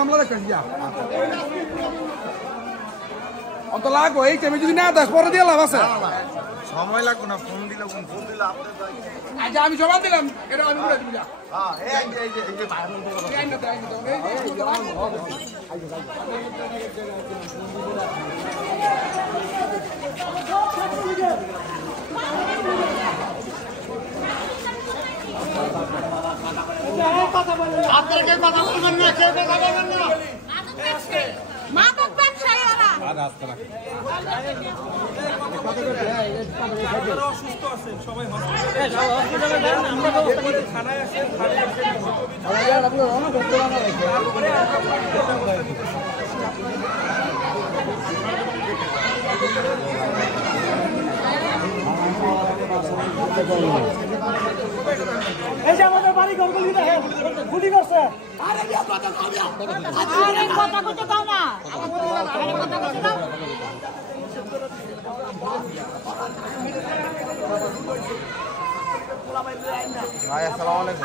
মামলা দেখেন অত লাগবো এই টাইমে যদি না দাস পরে দিয়ে লাভ আছে সময় লাগবে না ফোন দিলে আচ্ছা আমি জবাব দিলাম এটা আমি বলে দিবি কথা বলবেন না কেউ কথা বলবেন না মাদক ব্যবসায়ী ওরা অসুস্থ আছেন সবাই হসপিটালে যান আমরা থানায় আসেন এই যে আমাদের বাড়ি ঘরগুলি দেখেন গুলি করছে আরে কথা কইতে দাও না আরে কথা কইতে দাও ভাই আসসালামু আলাইকুম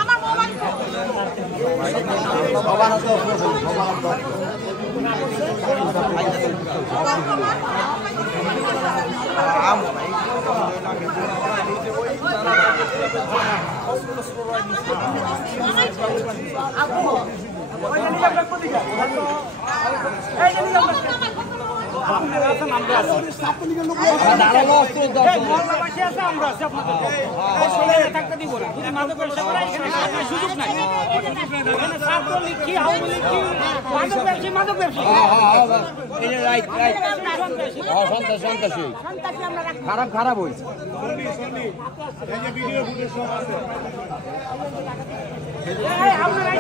আমার মোবাইল সবার আছে খারাপ খারাপ হয়েছে আপনারা